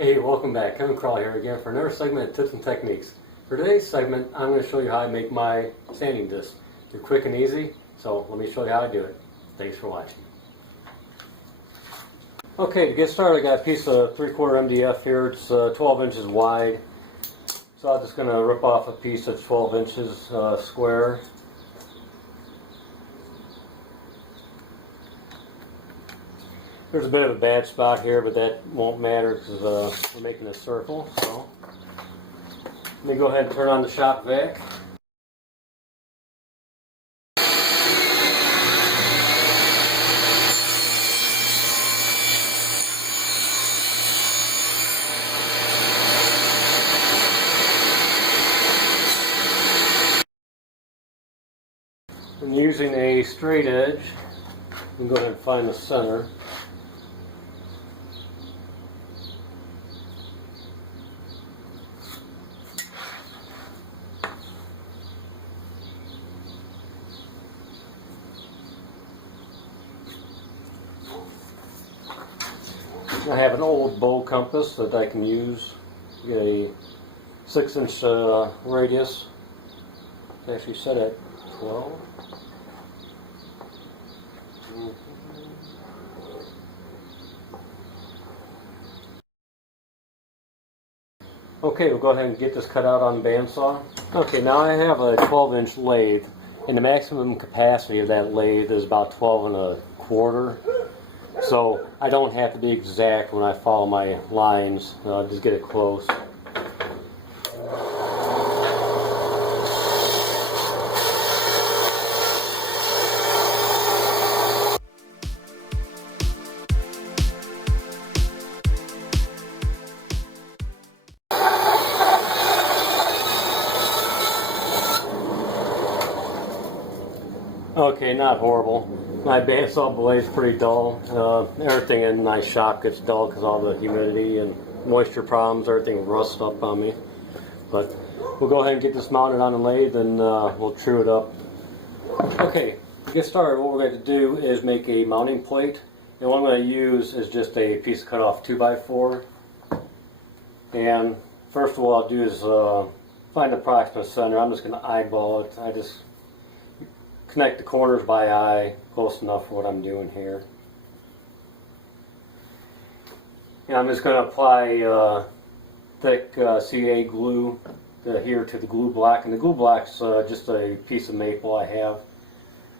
Hey, welcome back. Krull here again for another segment of Tips and Techniques. For today's segment, I'm going to show you how I make my sanding disc. They're quick and easy, so let me show you how I do it. Thanks for watching. Okay, to get started, I got a piece of 3/4 MDF here. It's 12 inches wide. So I'm just going to rip off a piece that's 12 inches square. There's a bit of a bad spot here, but that won't matter because we're making a circle. So let me go ahead and turn on the shop vac. I'm using a straight edge. You can go ahead and find the center. I have an old bow compass that I can use. Get a 6-inch radius. It's actually set at 12. Okay, we'll go ahead and get this cut out on the bandsaw. Okay, now I have a 12-inch lathe, and the maximum capacity of that lathe is about 12 1/4. So I don't have to be exact when I follow my lines, just get it close. Okay, not horrible. My bandsaw blade's pretty dull. Everything in my shop gets dull because all the humidity and moisture problems, everything rusts up on me. But we'll go ahead and get this mounted on the lathe and we'll true it up. Okay, to get started, what we're going to do is make a mounting plate. And what I'm going to use is just a piece of cutoff 2x4. And first of all, I'll do is find the approximate center. I'm just going to eyeball it. I just connect the corners by eye, close enough for what I'm doing here. And I'm just going to apply thick CA glue here to the glue block, and the glue block's just a piece of maple I have.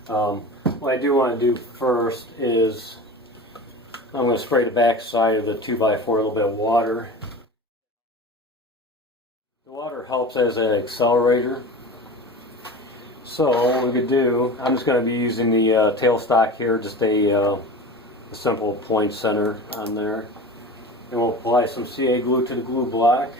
What I do want to do first is I'm going to spray the back side of the 2x4 a little bit of water. The water helps as an accelerator. So what we could do, I'm just going to be using the tailstock here, just a simple point center on there. And we'll apply some CA glue to the glue block.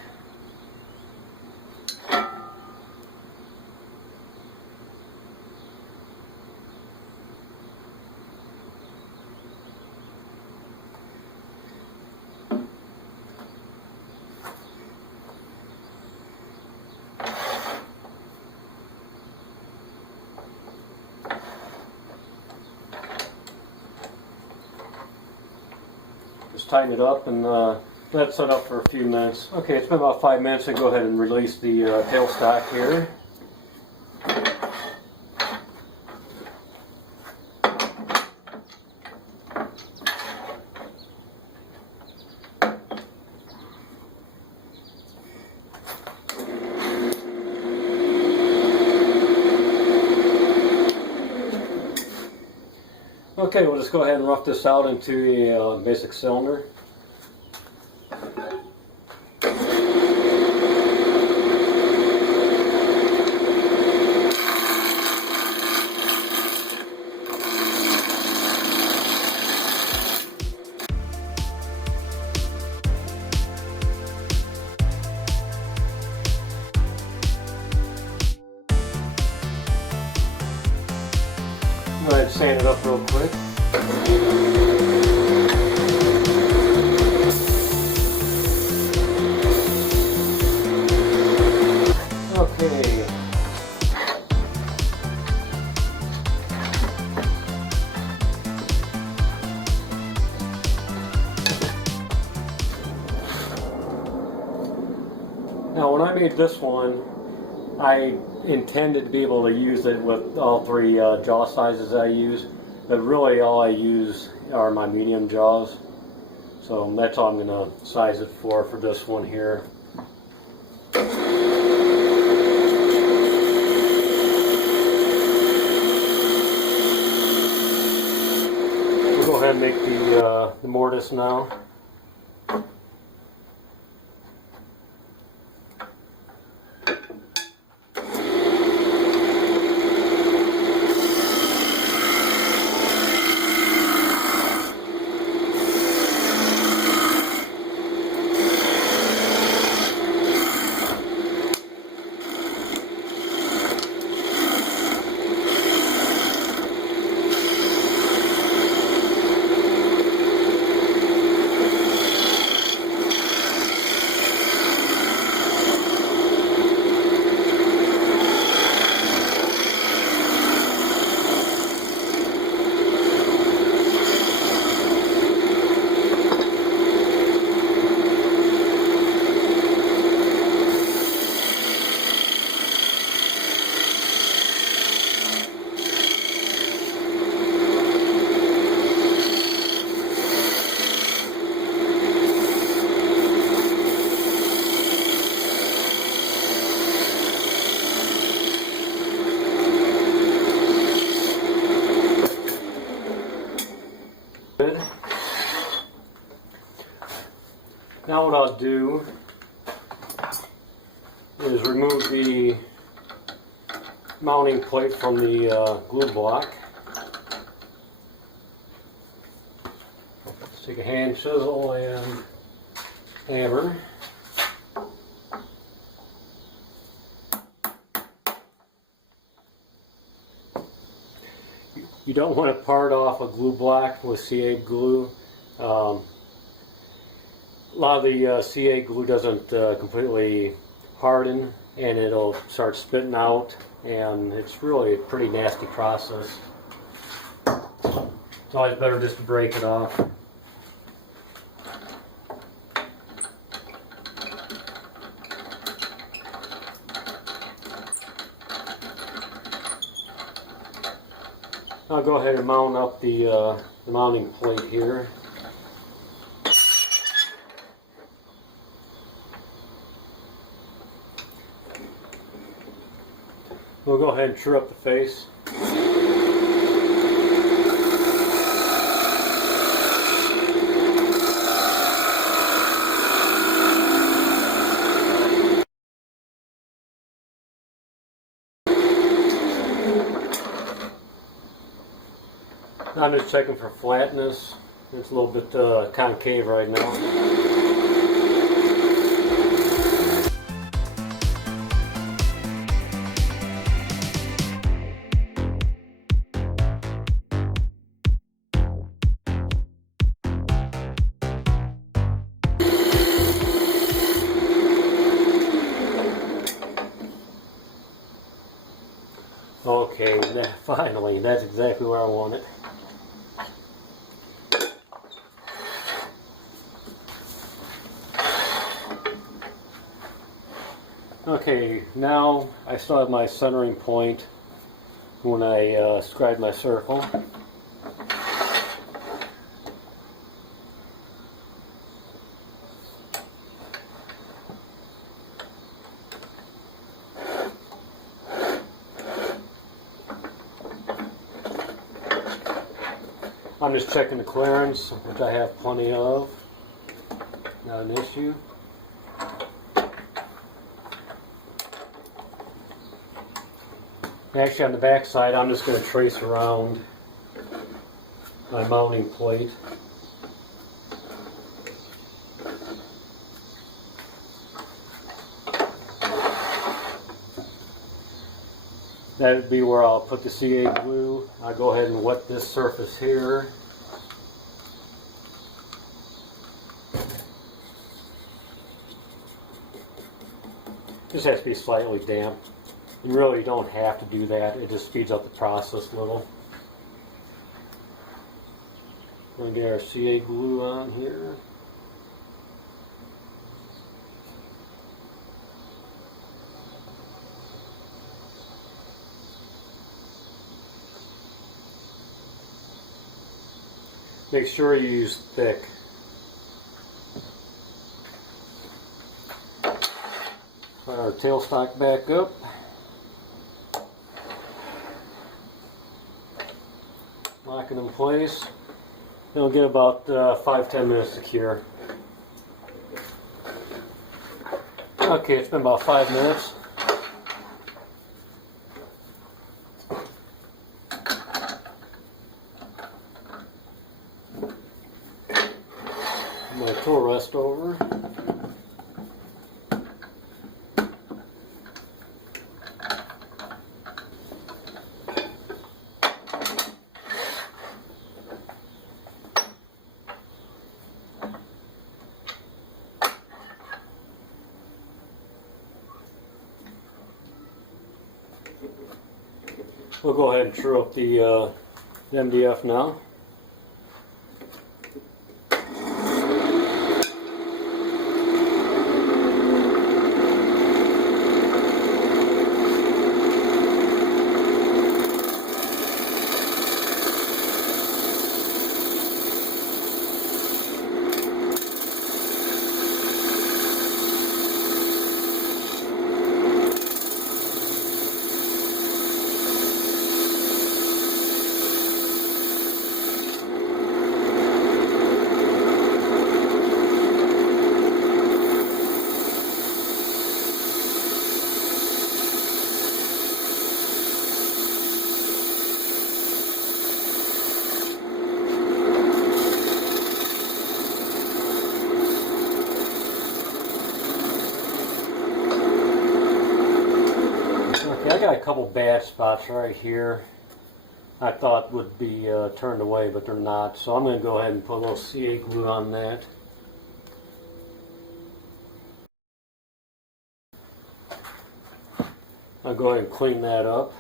Just tighten it up and let it set up for a few minutes. Okay, it's been about 5 minutes, and go ahead and release the tailstock here. Okay, we'll just go ahead and rough this out into a basic cylinder. Go ahead and sand it up real quick. Okay. Now when I made this one, I intended to be able to use it with all three jaw sizes I use, but really all I use are my medium jaws. So that's all I'm going to size it for this one here. We'll go ahead and make the mortise now. Now what I'll do is remove the mounting plate from the glue block. Let's take a hand chisel and hammer. You don't want to part off a glue block with CA glue. A lot of the CA glue doesn't completely harden, and it'll start spitting out, and it's really a pretty nasty process. It's always better just to break it off. I'll go ahead and mount up the mounting plate here. We'll go ahead and true up the face. I'm just checking for flatness. It's a little bit concave right now. Okay, finally, that's exactly where I want it. Okay, now I still have my centering point when I scribed my circle. I'm just checking the clearance, which I have plenty of. Not an issue. Actually, on the back side, I'm just going to trace around my mounting plate. That would be where I'll put the CA glue. I'll go ahead and wet this surface here. This has to be slightly damp. You really don't have to do that. It just speeds up the process a little. We're going to get our CA glue on here. Make sure you use thick. Put our tailstock back up. Lock it in place. It'll get about 5-10 minutes to cure. Okay, it's been about 5 minutes. My tool rest over. We'll go ahead and true up the MDF now. I got a couple bad spots right here I thought would be turned away, but they're not. So I'm going to go ahead and put a little CA glue on that. I'll go ahead and clean that up.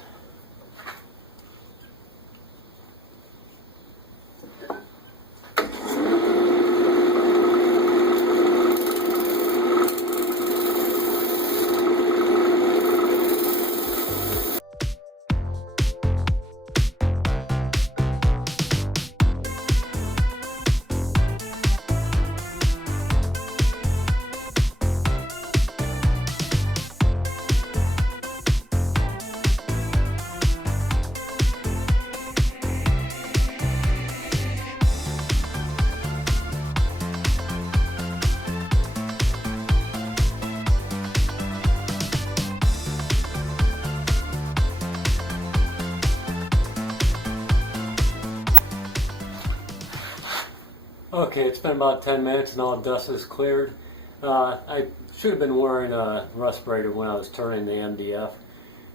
Okay, it's been about 10 minutes and all the dust is cleared. I should have been wearing a respirator when I was turning the MDF.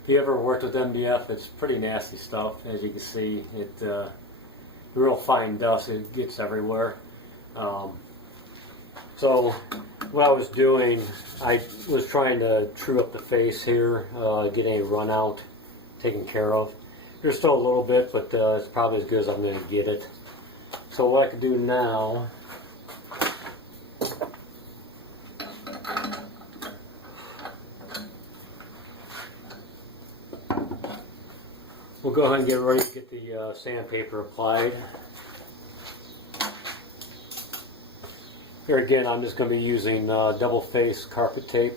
If you ever worked with MDF, it's pretty nasty stuff. As you can see, real fine dust, it gets everywhere. So what I was doing, I was trying to true up the face here, get any run out taken care of. There's still a little bit, but it's probably as good as I'm going to get it. So what I can do now, we'll go ahead and get ready to get the sandpaper applied. Here again, I'm just going to be using double face carpet tape.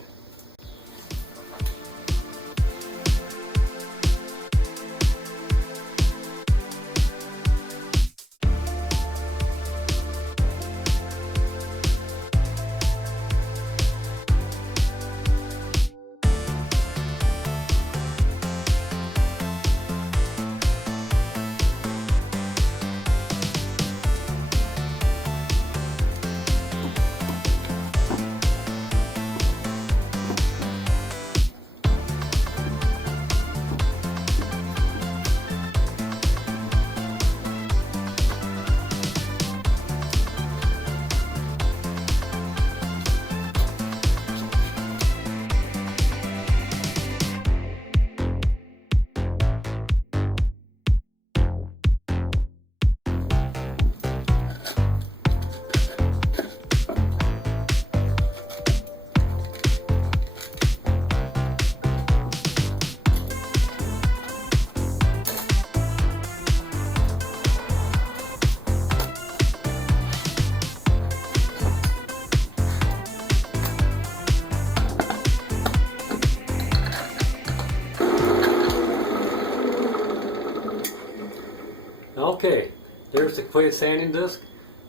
Okay, there's the completed sanding disc.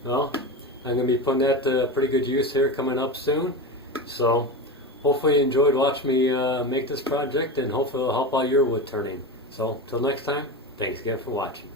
Well, I'm going to be putting that to pretty good use here coming up soon. So hopefully you enjoyed watching me make this project, and hopefully it'll help out your wood turning. So till next time, thanks again for watching.